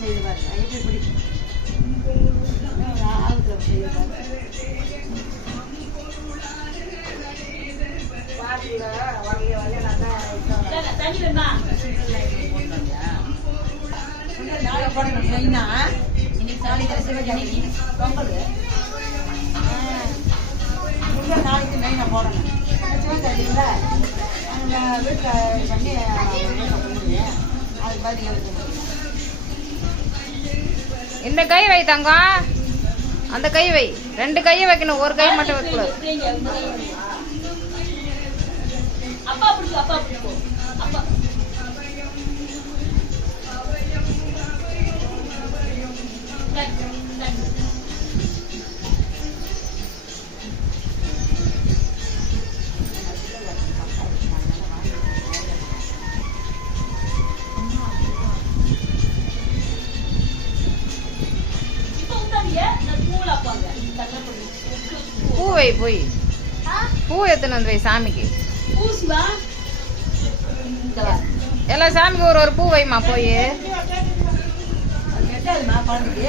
செய்து பாருங்க எப்படி பிடிக்கும் ஆளுக்கு செய்து பாருங்க நாளை போடணும் மெயினா இன்னைக்கு நாளைக்கு சிவஜாமி பொங்கல் நாளைக்கு மெயினாக போடணும் சிவஜாமிங்களா நாங்கள் வீட்டில் பண்ணி அது மாதிரி இந்த கை வை தங்கம் அந்த கை வை 2 கையை வைக்கணும் ஒரு கை மட்டும் வைக்கக்கூடாது அப்பா பிடிக்கும் அப்பா பிடிக்கும் அப்பா பூ வை போய் பூ எத்தனை வந்து வை சாமிக்கு எல்லா சாமிக்கு ஒரு பூ வைமா போய் பண்ணு